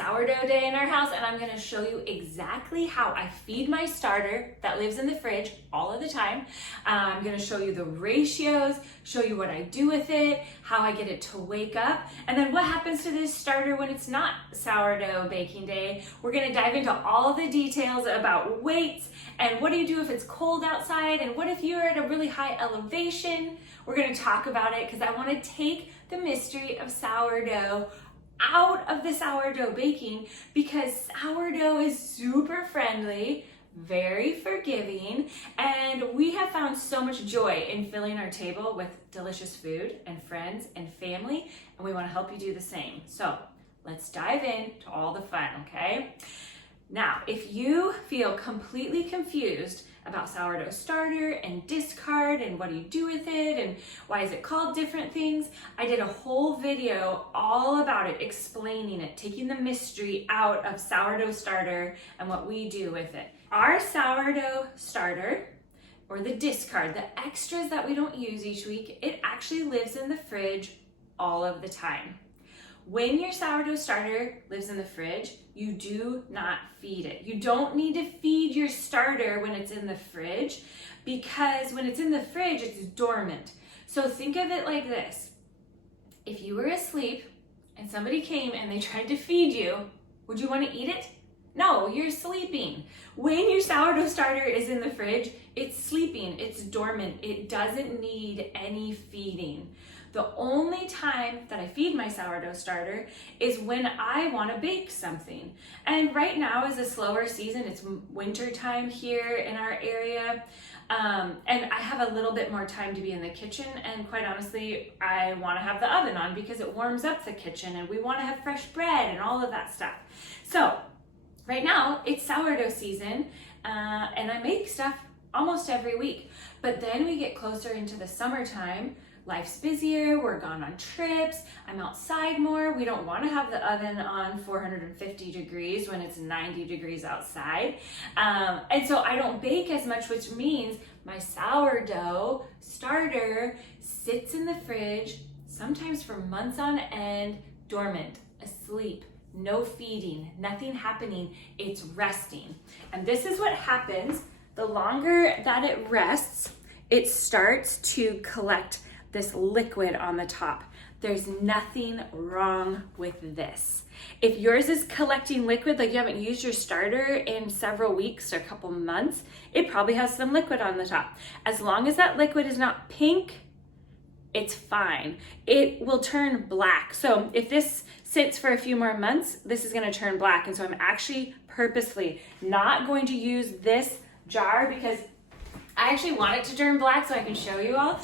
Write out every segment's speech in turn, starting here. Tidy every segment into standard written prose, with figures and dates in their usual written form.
sourdough day in our house, and I'm gonna show you exactly how I feed my starter that lives in the fridge all of the time. I'm gonna show you the ratios, show you what I do with it, how I get it to wake up, and then what happens to this starter when it's not sourdough baking day. We're gonna dive into all the details about weights, and what do you do if it's cold outside, and what if you're at a really high elevation. We're gonna talk about it because I wanna take the mystery of sourdough out of the sourdough baking, because sourdough is super friendly, very forgiving, and we have found so much joy in filling our table with delicious food and friends and family, and we want to help you do the same. So let's dive into all the fun, okay? Now, if you feel completely confused about sourdough starter and discard and what do you do with it and why is it called different things, I did a whole video all about it, explaining it, taking the mystery out of sourdough starter and what we do with it. Our sourdough starter, or the discard, the extras that we don't use each week, it actually lives in the fridge all of the time. When your sourdough starter lives in the fridge, you do not feed it. You don't need to feed your starter when it's in the fridge, because when it's in the fridge, it's dormant. So think of it like this. If you were asleep and somebody came and they tried to feed you, would you want to eat it? No, you're sleeping. When your sourdough starter is in the fridge, it's sleeping, it's dormant, it doesn't need any feeding. The only time that I feed my sourdough starter is when I want to bake something. And right now is a slower season. It's winter time here in our area. And I have a little bit more time to be in the kitchen. And quite honestly, I want to have the oven on because it warms up the kitchen and we want to have fresh bread and all of that stuff. So right now it's sourdough season and I make stuff almost every week. But then we get closer into the summertime. Life's busier, we're gone on trips, I'm outside more. We don't want to have the oven on 450 degrees when it's 90 degrees outside. And so I don't bake as much, which means my sourdough starter sits in the fridge, sometimes for months on end, dormant, asleep, no feeding, nothing happening, it's resting. And this is what happens. The longer that it rests, it starts to collect this liquid on the top. There's nothing wrong with this. If yours is collecting liquid, like you haven't used your starter in several weeks or a couple months, it probably has some liquid on the top. As long as that liquid is not pink, it's fine. It will turn black. So if this sits for a few more months, this is gonna turn black. And so I'm actually purposely not going to use this jar because I actually want it to turn black so I can show you all.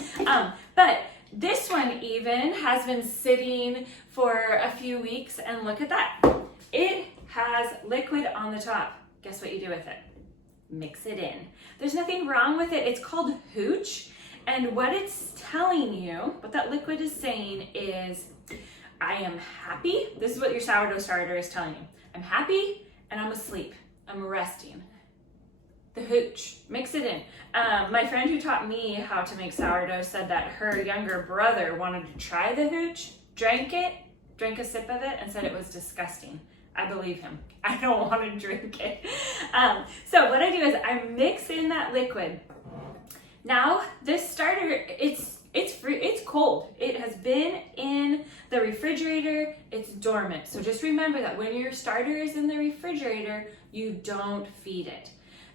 But this one even has been sitting for a few weeks, and look at that. It has liquid on the top. Guess what you do with it? Mix it in. There's nothing wrong with it. It's called hooch, and what it's telling you, what that liquid is saying is, I am happy. This is what your sourdough starter is telling you. I'm happy and I'm asleep. I'm resting. The hooch, mix it in. My friend who taught me how to make sourdough said that her younger brother wanted to try the hooch, drank a sip of it, and said it was disgusting. I believe him. I don't want to drink it. So what I do is I mix in that liquid. Now this starter, it's cold. It has been in the refrigerator, it's dormant. So just remember that when your starter is in the refrigerator, you don't feed it.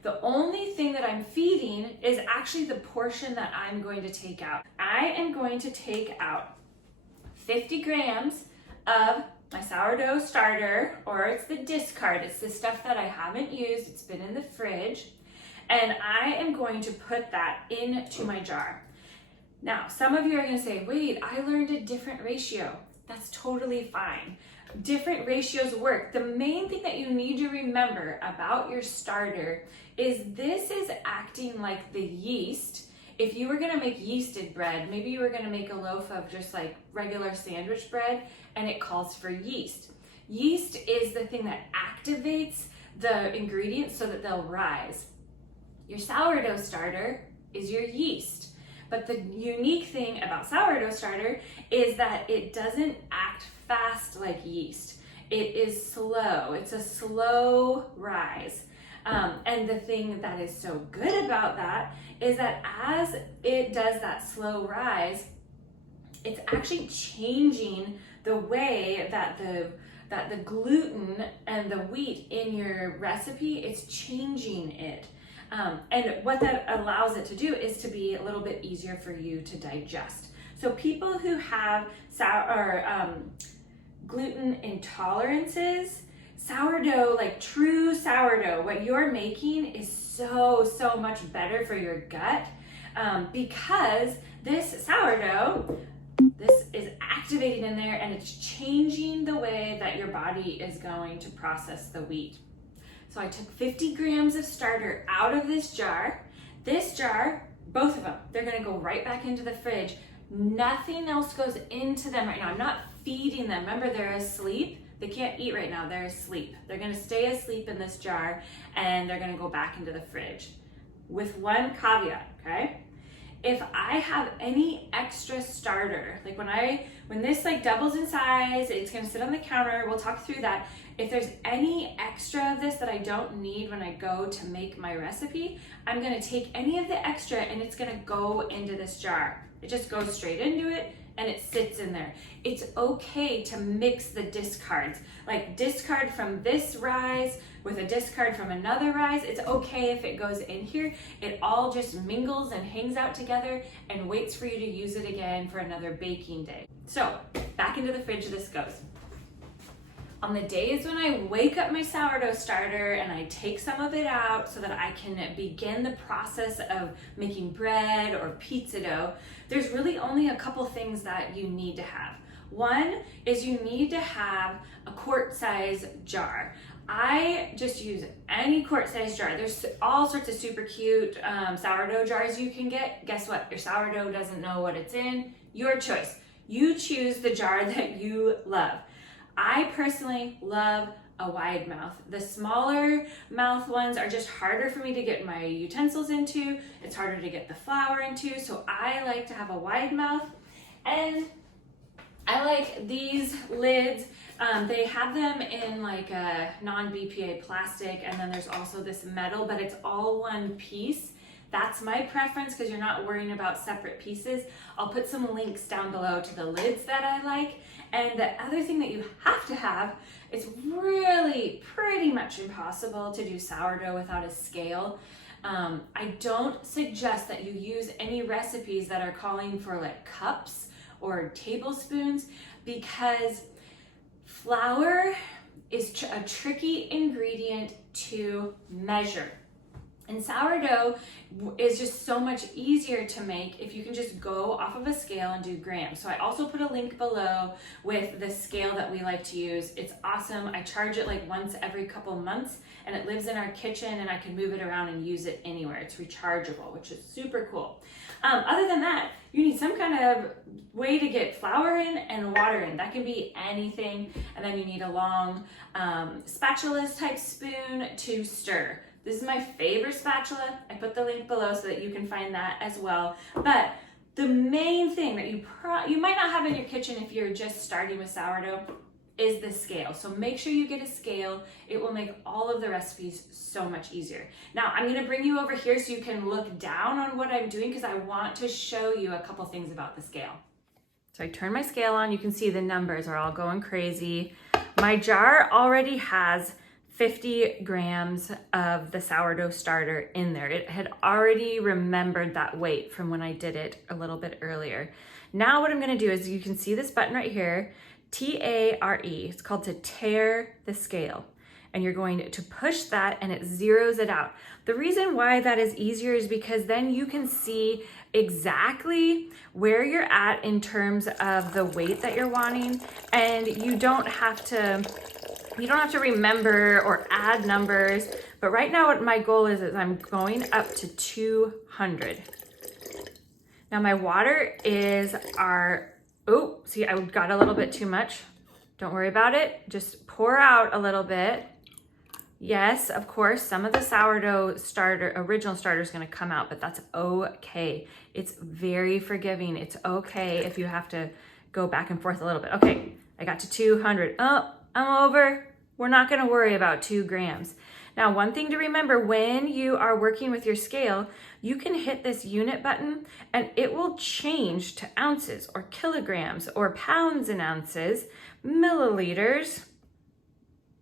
The only thing that I'm feeding is actually the portion that I'm going to take out. I am going to take out 50 grams of my sourdough starter, or it's the discard. It's the stuff that I haven't used. It's been in the fridge. And I am going to put that into my jar. Now, some of you are gonna say, wait, I learned a different ratio. That's totally fine. Different ratios work. The main thing that you need to remember about your starter is this is acting like the yeast. If you were gonna make yeasted bread, maybe you were gonna make a loaf of just like regular sandwich bread and it calls for yeast. Yeast is the thing that activates the ingredients so that they'll rise. Your sourdough starter is your yeast. But the unique thing about sourdough starter is that it doesn't act fast like yeast. it is slow. It's a slow rise. And the thing that is so good about that is that as it does that slow rise, it's actually changing the way that the gluten and the wheat in your recipe, it's changing it. And what that allows it to do is to be a little bit easier for you to digest. So people who have gluten intolerances, sourdough, like true sourdough, what you're making is so much better for your gut, because this sourdough, this is activating in there and it's changing the way that your body is going to process the wheat. So I took 50 grams of starter out of this jar. This jar, both of them, they're gonna go right back into the fridge. Nothing else goes into them right now. I'm not feeding them. Remember, they're asleep. They can't eat right now, they're asleep. They're gonna stay asleep in this jar and they're gonna go back into the fridge. With one caveat, okay? If I have any extra starter, like when this like doubles in size, it's gonna sit on the counter, we'll talk through that. If there's any extra of this that I don't need when I go to make my recipe, I'm gonna take any of the extra and it's gonna go into this jar. It just goes straight into it and it sits in there. It's okay to mix the discards, like discard from this rise with a discard from another rise. It's okay if it goes in here. It all just mingles and hangs out together and waits for you to use it again for another baking day. So back into the fridge this goes. On the days when I wake up my sourdough starter and I take some of it out so that I can begin the process of making bread or pizza dough, there's really only a couple things that you need to have. One is you need to have a quart size jar. I just use any quart size jar. There's all sorts of super cute sourdough jars you can get. Guess what? Your sourdough doesn't know what it's in. Your choice. You choose the jar that you love. I personally love a wide mouth. The smaller mouth ones are just harder for me to get my utensils into. It's harder to get the flour into, so I like to have a wide mouth. And I like these lids. They have them in like a non-BPA plastic, and then there's also this metal, but it's all one piece. That's my preference because you're not worrying about separate pieces. I'll put some links down below to the lids that I like. And the other thing that you have to have, it's really pretty much impossible to do sourdough without a scale. I don't suggest that you use any recipes that are calling for like cups or tablespoons, because flour is a tricky ingredient to measure. And sourdough is just so much easier to make if you can just go off of a scale and do grams. So I also put a link below with the scale that we like to use. It's awesome. I charge it like once every couple months, and it lives in our kitchen and I can move it around and use it anywhere. It's rechargeable, which is super cool. Other than that, you need some kind of way to get flour in and water in. That can be anything. And then you need a long spatula type spoon to stir. This is my favorite spatula. I put the link below so that you can find that as well. But the main thing that you might not have in your kitchen if you're just starting with sourdough is the scale. So make sure you get a scale. It will make all of the recipes so much easier. Now I'm gonna bring you over here so you can look down on what I'm doing, because I want to show you a couple things about the scale. So I turn my scale on. You can see the numbers are all going crazy. My jar already has 50 grams of the sourdough starter in there. It had already remembered that weight from when I did it a little bit earlier. Now what I'm gonna do is, you can see this button right here, T-A-R-E. It's called to tare the scale. And you're going to push that and it zeroes it out. The reason why that is easier is because then you can see exactly where you're at in terms of the weight that you're wanting, and you don't have to remember or add numbers. But right now what my goal is I'm going up to 200. Now my water is see, I got a little bit too much. Don't worry about it. Just pour out a little bit. Yes, of course, some of the sourdough starter, original starter, is gonna come out, but that's okay. It's very forgiving. It's okay if you have to go back and forth a little bit. Okay, I got to 200. Oh, I'm over. We're not gonna worry about 2 grams. Now, one thing to remember when you are working with your scale, you can hit this unit button and it will change to ounces or kilograms or pounds and ounces, milliliters.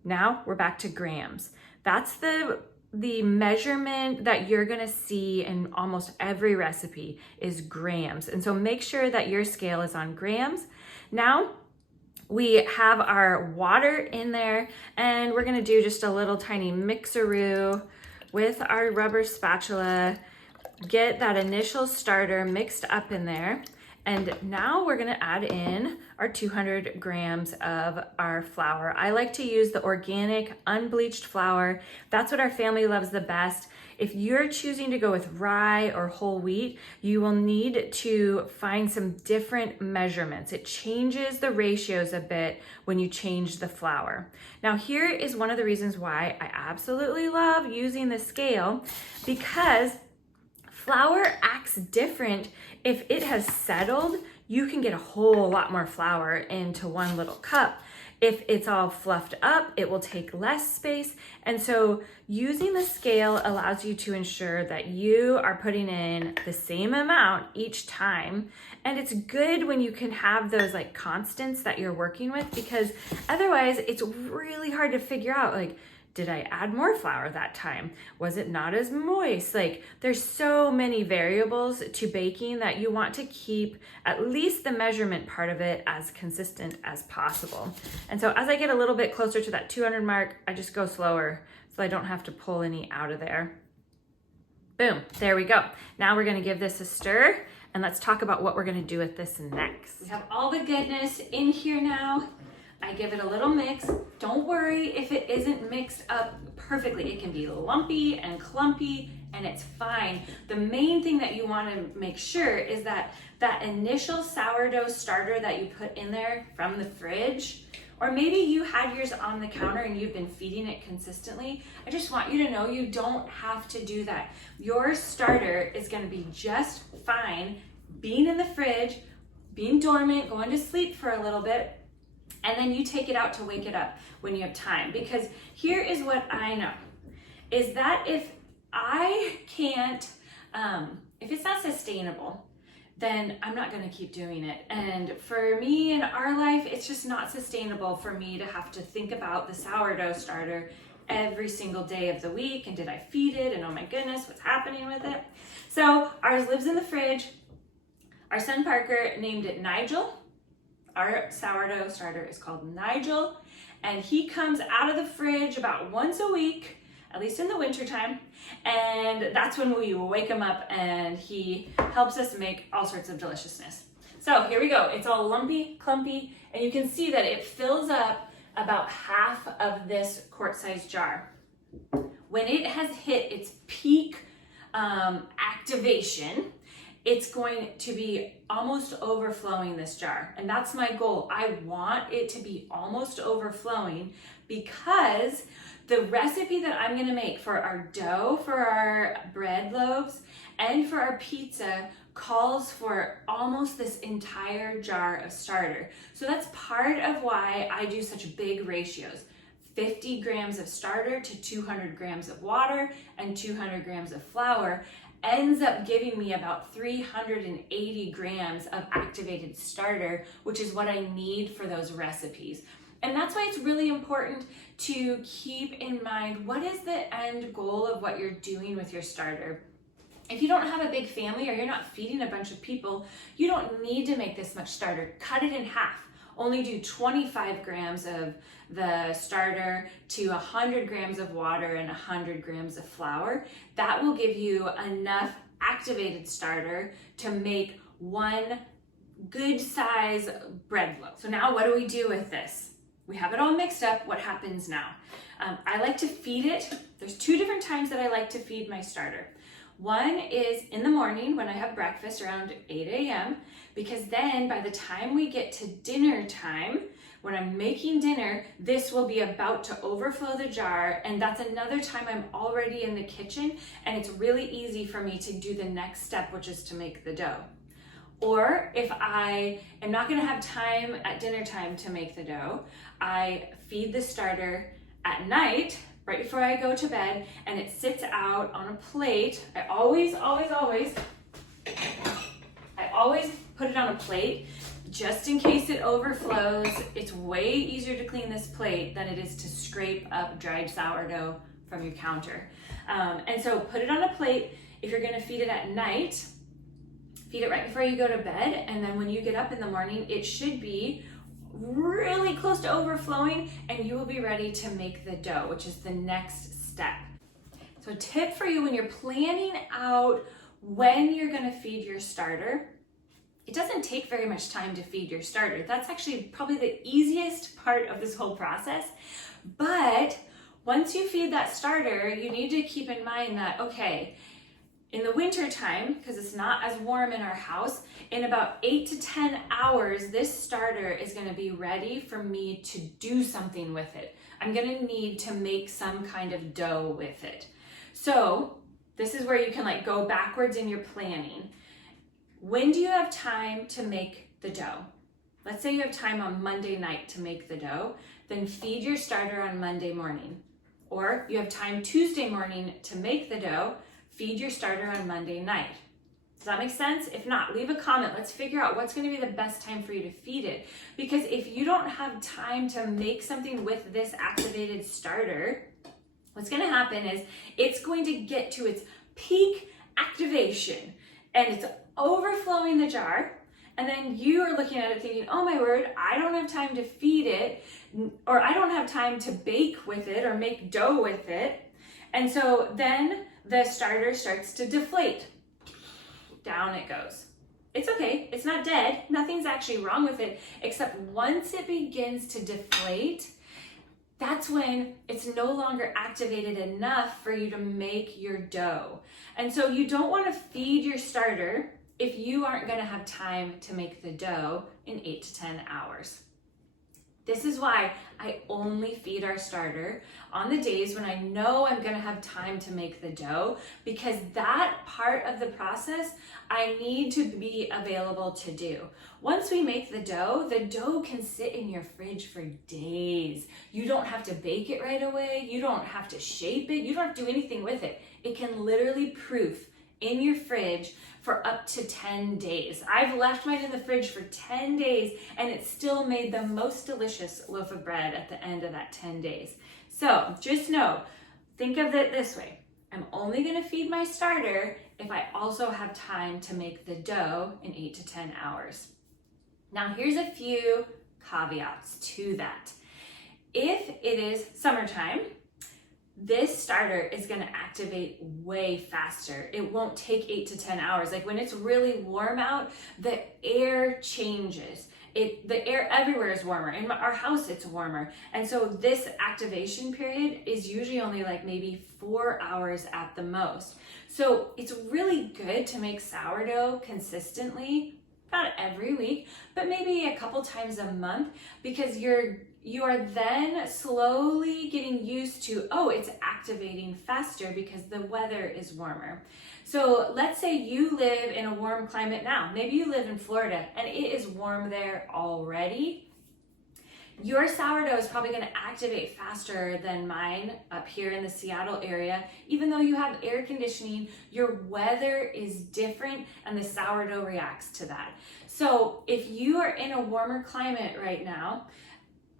Now we're back to grams. That's the measurement that you're gonna see in almost every recipe is grams. And so make sure that your scale is on grams. Now, we have our water in there and we're gonna do just a little tiny mixeroo with our rubber spatula, get that initial starter mixed up in there. And now we're gonna add in our 200 grams of our flour. I like to use the organic, unbleached flour. That's what our family loves the best. If you're choosing to go with rye or whole wheat, you will need to find some different measurements. It changes the ratios a bit when you change the flour. Now, here is one of the reasons why I absolutely love using the scale, because flour acts different. If it has settled, you can get a whole lot more flour into one little cup. If it's all fluffed up, it will take less space. And so using the scale allows you to ensure that you are putting in the same amount each time. And it's good when you can have those like constants that you're working with, because otherwise it's really hard to figure out, like, did I add more flour that time? Was it not as moist? Like, there's so many variables to baking that you want to keep at least the measurement part of it as consistent as possible. And so as I get a little bit closer to that 200 mark, I just go slower so I don't have to pull any out of there. Boom, there we go. Now we're gonna give this a stir and let's talk about what we're gonna do with this next. We have all the goodness in here now. I give it a little mix. Don't worry if it isn't mixed up perfectly. It can be lumpy and clumpy and it's fine. The main thing that you want to make sure is that that initial sourdough starter that you put in there from the fridge, or maybe you had yours on the counter and you've been feeding it consistently, I just want you to know you don't have to do that. Your starter is going to be just fine being in the fridge, being dormant, going to sleep for a little bit, and then you take it out to wake it up when you have time. Because here is what I know, is that if I can't, if it's not sustainable, then I'm not gonna keep doing it. And for me in our life, it's just not sustainable for me to have to think about the sourdough starter every single day of the week. And did I feed it? And oh my goodness, what's happening with it? So ours lives in the fridge. Our son Parker named it Nigel. Our sourdough starter is called Nigel, and he comes out of the fridge about once a week, at least in the wintertime, and that's when we wake him up and he helps us make all sorts of deliciousness. So here we go. It's all lumpy, clumpy, and you can see that it fills up about half of this quart-sized jar. When it has hit its peak activation, it's going to be almost overflowing this jar. And that's my goal. I want it to be almost overflowing, because the recipe that I'm gonna make for our dough, for our bread loaves, and for our pizza calls for almost this entire jar of starter. So that's part of why I do such big ratios. 50 grams of starter to 200 grams of water and 200 grams of flour ends up giving me about 380 grams of activated starter, which is what I need for those recipes. And that's why it's really important to keep in mind, what is the end goal of what you're doing with your starter? If you don't have a big family or you're not feeding a bunch of people, you don't need to make this much starter. Cut it in half. Only do 25 grams of the starter to 100 grams of water and 100 grams of flour. That will give you enough activated starter to make one good size bread loaf. So now what do we do with this? We have it all mixed up. What happens now? I like to feed it. There's 2 different times that I like to feed my starter. One is in the morning when I have breakfast around 8 a.m. because then by the time we get to dinner time, when I'm making dinner, this will be about to overflow the jar, and that's another time I'm already in the kitchen, and it's really easy for me to do the next step, which is to make the dough. Or if I am not gonna have time at dinner time to make the dough, I feed the starter at night, right before I go to bed, and it sits out on a plate. I always put it on a plate just in case it overflows. It's way easier to clean this plate than it is to scrape up dried sourdough from your counter. And so put it on a plate. If you're gonna feed it at night, feed it right before you go to bed, and then when you get up in the morning, it should be really close to overflowing, and you will be ready to make the dough, which is the next step. So a tip for you when you're planning out when you're gonna feed your starter, it doesn't take very much time to feed your starter. That's actually probably the easiest part of this whole process. But once you feed that starter, you need to keep in mind that, okay, in the winter time, because it's not as warm in our house, in about 8 to 10 hours, this starter is gonna be ready for me to do something with it. I'm gonna need to make some kind of dough with it. So this is where you can like go backwards in your planning. When do you have time to make the dough? Let's say you have time on Monday night to make the dough, then feed your starter on Monday morning. Or you have time Tuesday morning to make the dough, feed your starter on Monday night. Does that make sense? If not, leave a comment. Let's figure out what's going to be the best time for you to feed it. Because if you don't have time to make something with this activated starter, what's going to happen is it's going to get to its peak activation and it's overflowing the jar. And then you are looking at it thinking, oh my word, I don't have time to feed it, or I don't have time to bake with it or make dough with it. And so then the starter starts to deflate. Down it goes. It's okay, it's not dead. Nothing's actually wrong with it, except once it begins to deflate, that's when it's no longer activated enough for you to make your dough. And so you don't want to feed your starter if you aren't going to have time to make the dough in 8 to 10 hours. This is why I only feed our starter on the days when I know I'm gonna have time to make the dough, because that part of the process I need to be available to do. Once we make the dough can sit in your fridge for days. You don't have to bake it right away. You don't have to shape it. You don't have to do anything with it. It can literally proof in your fridge for up to 10 days. I've left mine in the fridge for 10 days and it still made the most delicious loaf of bread at the end of that 10 days. So just know, think of it this way. I'm only gonna feed my starter if I also have time to make the dough in 8 to 10 hours. Now here's a few caveats to that. If it is summertime, this starter is going to activate way faster. It won't take 8 to 10 hours. Like when it's really warm out, the air changes. The air everywhere is warmer. In our house, it's warmer. And so this activation period is usually only like maybe 4 hours at the most. So it's really good to make sourdough consistently, not every week, but maybe a couple times a month, because you are then slowly getting used to, oh, it's activating faster because the weather is warmer. So let's say you live in a warm climate now. Maybe you live in Florida and it is warm there already. Your sourdough is probably going to activate faster than mine up here in the Seattle area. Even though you have air conditioning, your weather is different and the sourdough reacts to that. So if you are in a warmer climate right now,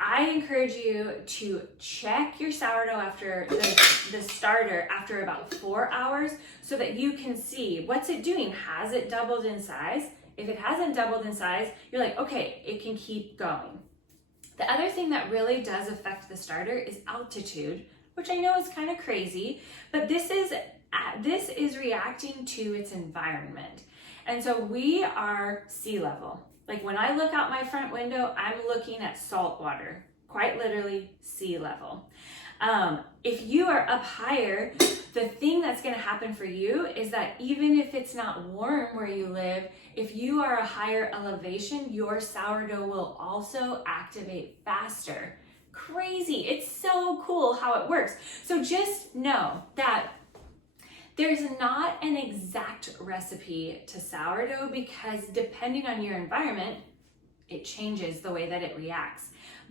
I encourage you to check your sourdough after the starter after about 4 hours so that you can see what's it doing. Has it doubled in size? If it hasn't doubled in size, you're like, okay, it can keep going. The other thing that really does affect the starter is altitude, which I know is kind of crazy, but this is reacting to its environment. And so we are sea level. Like when I look out my front window, I'm looking at salt water, quite literally sea level. If you are up higher, the thing that's going to happen for you is that even if it's not warm where you live, if you are a higher elevation, your sourdough will also activate faster. Crazy. It's so cool how it works. So just know that There's not an exact recipe to sourdough because depending on your environment, it changes the way that it reacts.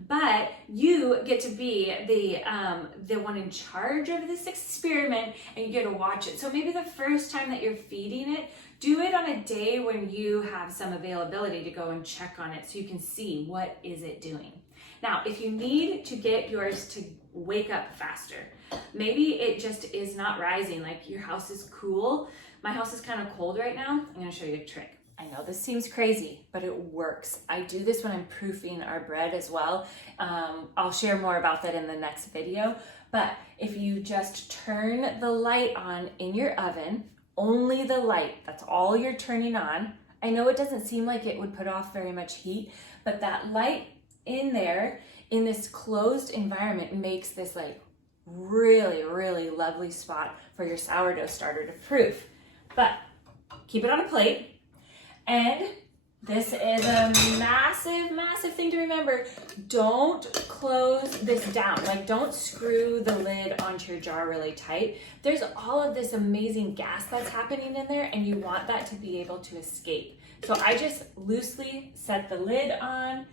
But you get to be the one in charge of this experiment, and you get to watch it. So maybe the first time that you're feeding it, do it on a day when you have some availability to go and check on it so you can see what is it doing. Now, if you need to get yours to wake up faster, maybe it just is not rising, like your house is cool. My house is kind of cold right now. I'm gonna show you a trick. I know this seems crazy, but it works. I do this when I'm proofing our bread as well. I'll share more about that in the next video. But if you just turn the light on in your oven, only the light, that's all you're turning on. I know it doesn't seem like it would put off very much heat, but that light in there, in this closed environment, makes this like really, really lovely spot for your sourdough starter to proof. But keep it on a plate. And this is a massive, massive thing to remember. Don't close this down. Like, don't screw the lid onto your jar really tight. There's all of this amazing gas that's happening in there, and you want that to be able to escape. So I just loosely set the lid on.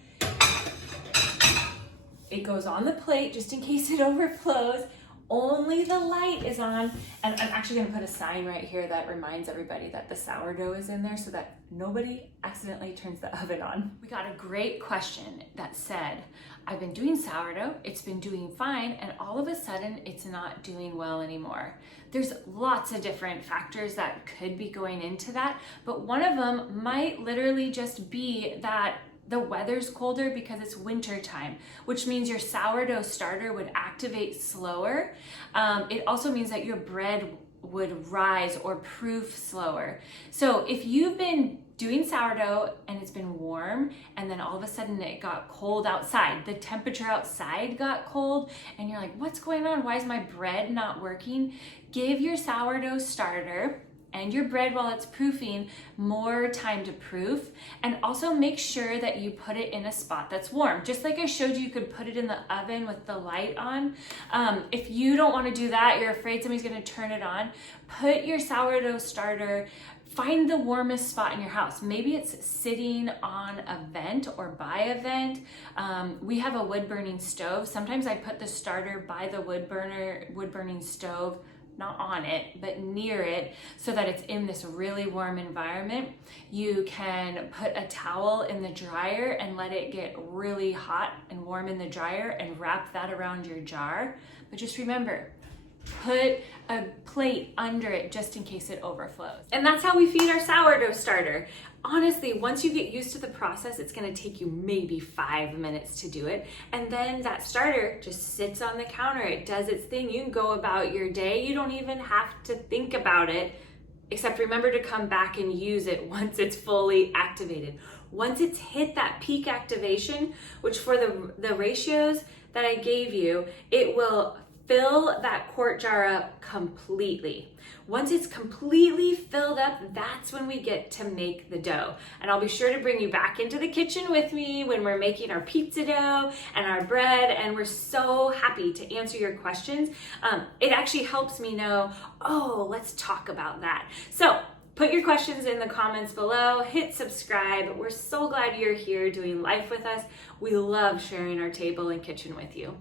It goes on the plate just in case it overflows. Only the light is on, and I'm actually gonna put a sign right here that reminds everybody that the sourdough is in there so that nobody accidentally turns the oven on. We got a great question that said, I've been doing sourdough, it's been doing fine, and all of a sudden it's not doing well anymore. There's lots of different factors that could be going into that, but one of them might literally just be that the weather's colder because it's winter time, which means your sourdough starter would activate slower. It also means that your bread would rise or proof slower. So if you've been doing sourdough and it's been warm and then all of a sudden it got cold outside, the temperature outside got cold, and you're like, what's going on? Why is my bread not working? Give your sourdough starter and your bread while it's proofing more time to proof, and also make sure that you put it in a spot that's warm. Just like I showed you, you could put it in the oven with the light on. If you don't want to do that, you're afraid somebody's going to turn it on, put your sourdough starter, find the warmest spot in your house. Maybe it's sitting on a vent or by a vent. We have a wood burning stove. Sometimes I put the starter by the wood burning stove, not on it, but near it, so that it's in this really warm environment. You can put a towel in the dryer and let it get really hot and warm in the dryer and wrap that around your jar. But just remember, put a plate under it just in case it overflows. And that's how we feed our sourdough starter. Honestly, once you get used to the process, it's gonna take you maybe 5 minutes to do it. And then that starter just sits on the counter. It does its thing. You can go about your day. You don't even have to think about it, except remember to come back and use it once it's fully activated. Once it's hit that peak activation, which for the ratios that I gave you, it will fill that quart jar up completely. Once it's completely filled up, that's when we get to make the dough. And I'll be sure to bring you back into the kitchen with me when we're making our pizza dough and our bread, and we're so happy to answer your questions. It actually helps me know, oh, let's talk about that. So put your questions in the comments below, hit subscribe. We're so glad you're here doing life with us. We love sharing our table and kitchen with you.